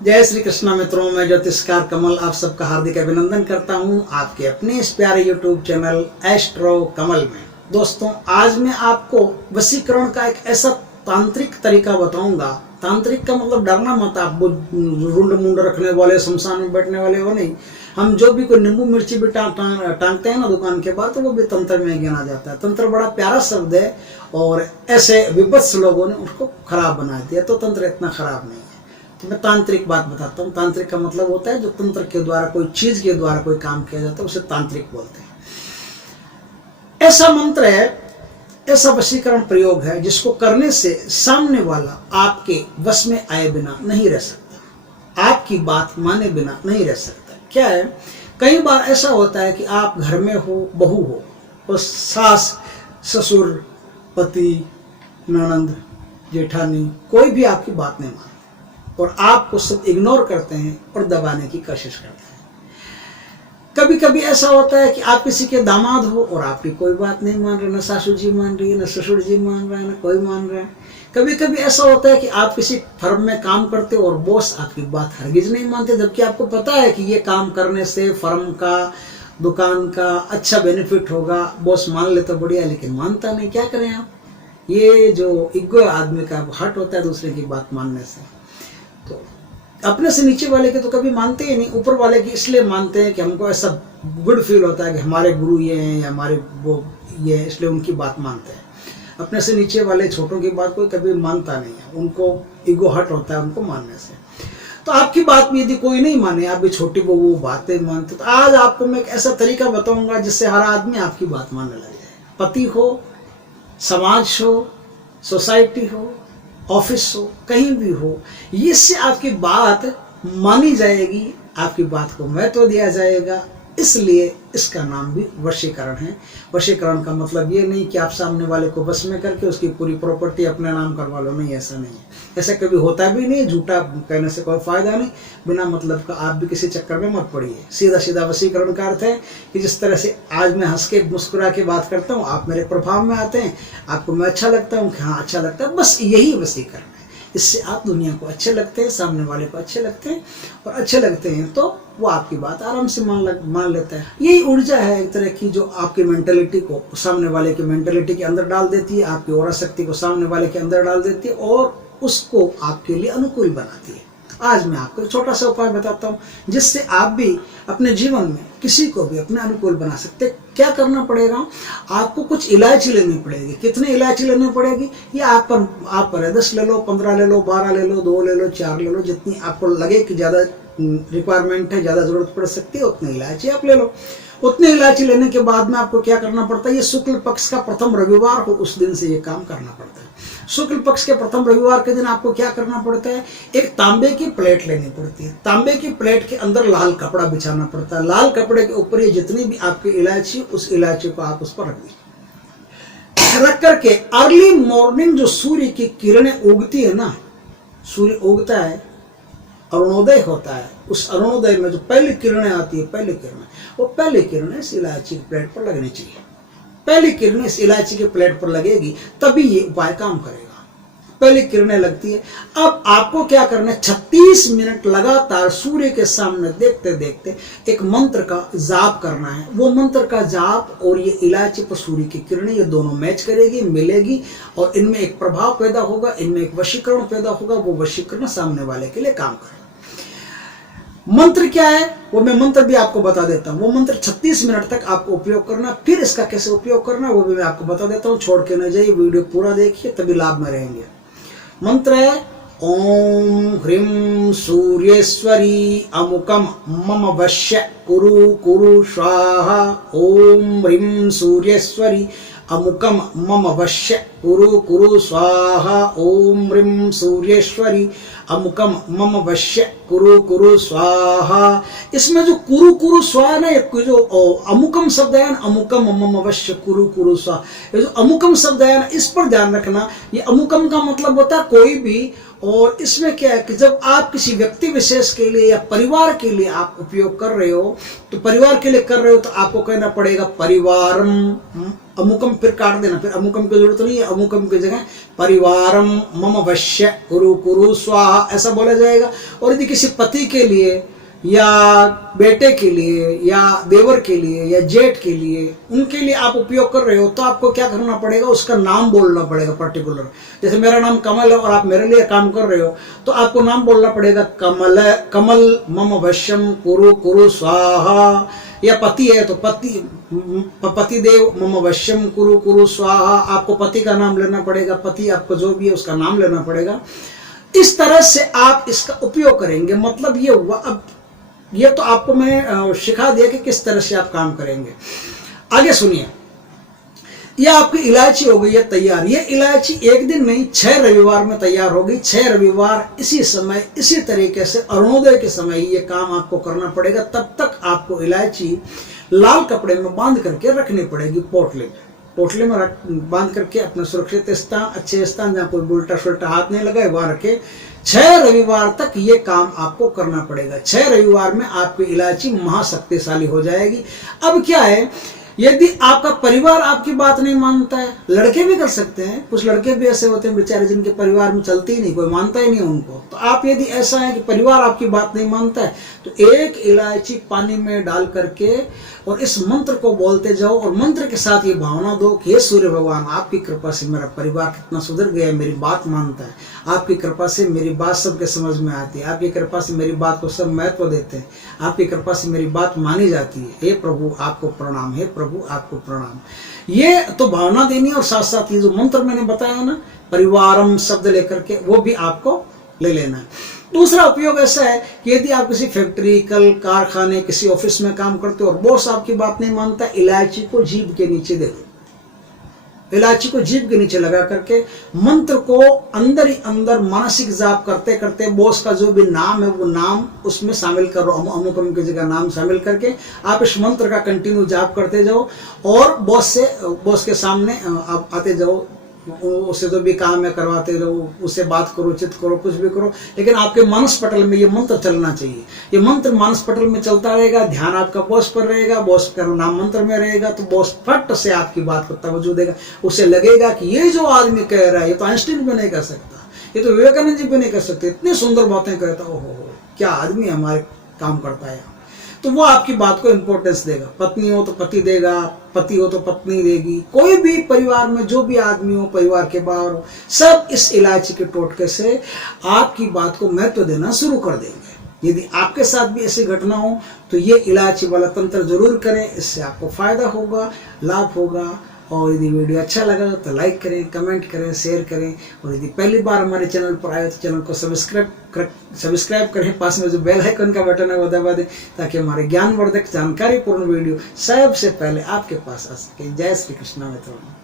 जय श्री कृष्णा मित्रों, मैं ज्योतिषकार कमल आप सबका हार्दिक अभिनंदन करता हूं आपके अपने इस प्यारे यूट्यूब चैनल एस्ट्रो कमल में। दोस्तों, आज मैं आपको वशीकरण का एक ऐसा तांत्रिक तरीका बताऊंगा। तांत्रिक का मतलब डरना मत, आप रुंड मुंड रखने वाले, शमशान में बैठने वाले वो नहीं। हम जो भी कोई नींबू मिर्ची भी टांगते हैं ना दुकान के बाहर, तो वो भी तंत्र में गिना जाता है। तंत्र बड़ा प्यारा शब्द है और ऐसे विभत्स लोगों ने उसको खराब बना दिया, तो तंत्र इतना खराब नहीं है। तो मैं तांत्रिक बात बताता हूँ। तांत्रिक का मतलब होता है जो तंत्र के द्वारा, कोई चीज के द्वारा कोई काम किया जाता है, उसे तांत्रिक बोलते हैं। ऐसा मंत्र है, ऐसा वशीकरण प्रयोग है जिसको करने से सामने वाला आपके वश में आए बिना नहीं रह सकता, आपकी बात माने बिना नहीं रह सकता। क्या है, कई बार ऐसा होता है कि आप घर में हो, बहू हो, और सास ससुर पति ननंद जेठानी कोई भी आपकी बात नहीं मानता और आपको सब इग्नोर करते हैं और दबाने की कोशिश करते हैं। कभी कभी ऐसा होता है कि आप किसी के दामाद हो और आपकी कोई बात नहीं मान रहे, न सासू जी मान रही है, न ससुर जी मान रहा है, न कोई मान रहा है। कभी कभी ऐसा होता है कि आप किसी फर्म में काम करते हो और बॉस आपकी बात हरगिज नहीं मानते, जबकि आपको पता है कि ये काम करने से फर्म का, दुकान का अच्छा बेनिफिट होगा। बॉस मान ले तो बढ़िया, लेकिन मानता नहीं। क्या करें आप? ये जो इगो आदमी का हट होता है दूसरे की बात मानने से। तो अपने से नीचे वाले के तो कभी मानते ही नहीं, ऊपर वाले की इसलिए मानते हैं कि हमको ऐसा गुड फील होता है कि हमारे गुरु ये हैं या हमारे वो ये है, इसलिए उनकी बात मानते हैं। अपने से नीचे वाले छोटों की बात कोई कभी मानता नहीं है, उनको ईगो हट होता है उनको मानने से। तो आपकी बात भी यदि कोई नहीं माने, आप भी छोटी वो बातें मानते, तो आज आपको मैं एक ऐसा तरीका बताऊंगा जिससे हर आदमी आपकी बात मानने लग जाए। पति हो, समाज हो, सोसाइटी हो, ऑफिस हो, कहीं भी हो, इससे आपकी बात मानी जाएगी, आपकी बात को महत्व दिया जाएगा। इसलिए इसका नाम भी वशीकरण है। वशीकरण का मतलब ये नहीं कि आप सामने वाले को वश में करके उसकी पूरी प्रॉपर्टी अपने नाम करवा लो, नहीं, ऐसा नहीं है। ऐसा कभी होता भी नहीं। झूठा कहने से कोई फायदा नहीं, बिना मतलब का आप भी किसी चक्कर में मत पड़िए। सीधा सीधा वशीकरण का अर्थ है कि जिस तरह से आज मैं हंस के मुस्कुरा के बात करता हूँ, आप मेरे प्रभाव में आते हैं, आपको मैं अच्छा लगता हूँ कि हाँ अच्छा लगता है, बस यही वशीकरण है। इससे आप दुनिया को अच्छे लगते हैं, सामने वाले को अच्छे लगते हैं, और अच्छे लगते हैं तो वो आपकी बात आराम से मान लेता है। यही ऊर्जा है एक तरह की जो आपकी मेंटलिटी को सामने वाले की मेंटलिटी के अंदर डाल देती है, आपकी औरा शक्ति को सामने वाले के अंदर डाल देती है और उसको आपके लिए अनुकूल बनाती है। आज मैं आपको एक छोटा सा उपाय बताता हूँ जिससे आप भी अपने जीवन में किसी को भी अपने अनुकूल बना सकते। क्या करना पड़ेगा, आपको कुछ इलायची लेनी पड़ेगी। कितनी इलायची लेनी पड़ेगी ये आप पर है। 10 ले लो, 15 ले लो, 12 ले लो, 2 ले लो, 4 ले लो, जितनी आपको लगे कि ज़्यादा रिक्वायरमेंट है, ज़्यादा ज़रूरत पड़ सकती है, उतनी इलायची आप ले लो। उतनी इलायची लेने के बाद में आपको क्या करना पड़ता है, ये शुक्ल पक्ष का प्रथम रविवार हो, उस दिन से ये काम करना पड़ता है। शुक्ल पक्ष के प्रथम रविवार के दिन आपको क्या करना पड़ता है, एक तांबे की प्लेट लेनी पड़ती है। तांबे की प्लेट के अंदर लाल कपड़ा बिछाना पड़ता है। लाल कपड़े के ऊपर ये जितनी भी आपकी इलायची, उस इलायची को आप उस पर रख दीजिए। रख करके अर्ली मॉर्निंग जो सूर्य की किरणें उगती है ना, सूर्य उगता है, अरुणोदय होता है, उस अरुणोदय में जो पहली किरणें आती है, पहली किरणें, वो पहली किरणें इस इलायची की प्लेट पर लगनी चाहिए। पहली किरणें इस इलायची के प्लेट पर लगेगी तभी ये उपाय काम करेगा। पहली किरणें लगती है। अब आपको क्या करना है, 36 मिनट लगातार सूर्य के सामने देखते देखते एक मंत्र का जाप करना है। वो मंत्र का जाप और ये इलायची पर सूर्य की किरणें, ये दोनों मैच करेगी, मिलेगी, और इनमें एक प्रभाव पैदा होगा, इनमें एक वशीकरण पैदा होगा। वो वशीकरण सामने वाले के लिए काम करेगा। मंत्र क्या है वो मैं मंत्र भी आपको बता देता हूँ। वो मंत्र 36 मिनट तक आपको उपयोग करना, फिर इसका कैसे उपयोग करना वो भी मैं आपको बता देता हूँ। छोड़ के न जाइए, वीडियो पूरा देखिए, तभी लाभ में रहेंगे। मंत्र है ओम ह्रीं सूर्येश्वरी अमुकम मम वश्य कुरु कुरु स्वाहा। ओम ह्रीं सूर्येश्वरी अमुकम मम वश्य कुरु कुरु स्वाहा। ओम ह्रीं सूर्येश्वरी अमुकम मम वश्य कुरु कुरु स्वाहा। इसमें जो कुरु कुरु स्वाहा ना, ये जो अमुकम शब्द है ना, अमुकम मम वश्य कुरु कुरु स्वाहा, ये जो अमुकम शब्द है ना, इस पर ध्यान रखना। ये अमुकम का मतलब होता है कोई भी और इसमें क्या है कि जब आप किसी व्यक्ति विशेष के लिए या परिवार के लिए आप उपयोग कर रहे हो, तो परिवार के लिए कर रहे हो तो आपको कहना पड़ेगा परिवारम, अमुकम फिर काट देना, फिर अमुकम की जरूरत नहीं है, अमुकम की जगह परिवारम मम वश्य कुरु कुरु स्वाहा ऐसा बोला जाएगा। और यदि किसी पति के लिए या बेटे के लिए या देवर के लिए या जेठ के लिए, उनके लिए आप उपयोग कर रहे हो, तो आपको क्या करना पड़ेगा, उसका नाम बोलना पड़ेगा पर्टिकुलर। जैसे मेरा नाम कमल है और आप मेरे लिए काम कर रहे हो, तो आपको नाम बोलना पड़ेगा कमल, कमल मम वश्यम कुरु कुरु स्वाहा। या पति है तो पति देव मम वश्यम कुरु कुरु स्वाहा, आपको पति का नाम लेना पड़ेगा, पति आपको जो भी है उसका नाम लेना पड़ेगा। इस तरह से आप इसका उपयोग करेंगे। मतलब ये हुआ। अब ये तो आपको मैं सिखा दिया कि किस तरह से आप काम करेंगे। आगे सुनिए, यह आपकी इलायची हो गई है तैयार। ये इलायची एक दिन नहीं 6 रविवार में तैयार होगी। 6 रविवार इसी समय इसी तरीके से अरुणोदय के समय ही ये काम आपको करना पड़ेगा। तब तक आपको इलायची लाल कपड़े में बांध करके रखनी पड़ेगी। पोटले में बांध करके अपने सुरक्षित स्थान, अच्छे स्थान जहाँ कोई उल्टा सुल्टा हाथ नहीं लगाए वहां रखे। 6 रविवार तक ये काम आपको करना पड़ेगा। 6 रविवार में आपकी इलायची महाशक्तिशाली हो जाएगी। अब क्या है, यदि आपका परिवार आपकी बात नहीं मानता है, लड़के भी कर सकते हैं, कुछ लड़के भी ऐसे होते हैं बेचारे जिनके परिवार में चलती ही नहीं, कोई मानता ही नहीं उनको। तो आप यदि ऐसा है कि परिवार आपकी बात नहीं मानता है, तो एक इलायची पानी में डाल करके और इस मंत्र को बोलते जाओ और मंत्र के साथ ये भावना दो कि हे सूर्य भगवान, आपकी कृपा से मेरा परिवार कितना सुधर गया है, मेरी बात मानता है, आपकी कृपा से मेरी बात सबके समझ में आती है, आपकी कृपा से मेरी बात को सब महत्व देते हैं, आपकी कृपा से मेरी बात मानी जाती है। हे प्रभु आपको प्रणाम, हे प्रभु आपको प्रणाम। ये तो भावना देनी, और साथ साथ ये जो मंत्र मैंने बताया ना परिवारम शब्द लेकर के, वो भी आपको ले लेना है। दूसरा उपयोग ऐसा है कि यदि आप किसी फैक्ट्री, कल कारखाने, किसी ऑफिस में काम करते हो और बॉस आपकी बात नहीं मानता, इलायची को जीभ के नीचे दे दो। इलायची को जीभ के नीचे लगा करके मंत्र को अंदर ही अंदर मानसिक जाप करते करते बॉस का जो भी नाम है वो नाम उसमें शामिल करो। अमुक अमुक की जगह नाम शामिल करके आप इस मंत्र का कंटिन्यू जाप करते जाओ और बॉस के सामने आप आते जाओ, उससे जो भी काम है करवाते रहो, उससे बात करो, चित करो, कुछ भी करो, लेकिन आपके मानस पटल में ये मंत्र चलना चाहिए। ये मंत्र मानस पटल में चलता रहेगा, ध्यान आपका बॉस पर रहेगा, बॉस का नाम मंत्र में रहेगा, तो बॉस फट से आपकी बात को तवज्जो देगा। उसे लगेगा कि ये जो आदमी कह रहा है ये तो आइंस्टीन भी नहीं कर सकता, ये तो विवेकानंद जी भी नहीं कर सकते, इतनी सुंदर बातें कहता, ओहो क्या आदमी हमारे काम करता है। तो वो आपकी बात को इंपॉर्टेंस देगा। पत्नी हो तो पति देगा, पति हो तो पत्नी देगी, कोई भी परिवार में जो भी आदमी हो, परिवार के बाहर हो, सब इस इलायची के टोटके से आपकी बात को महत्व देना शुरू कर देंगे। यदि आपके साथ भी ऐसी घटना हो तो ये इलायची वाला तंत्र जरूर करें, इससे आपको फायदा होगा, लाभ होगा। और यदि वीडियो अच्छा लगा तो लाइक करें, कमेंट करें, शेयर करें। और यदि पहली बार हमारे चैनल पर आए तो चैनल को सब्सक्राइब करें। पास में जो बेल आइकन का बटन है वो दबा दें ताकि हमारे ज्ञानवर्धक जानकारीपूर्ण वीडियो सबसे पहले आपके पास आ सके। जय श्री कृष्ण मित्रों।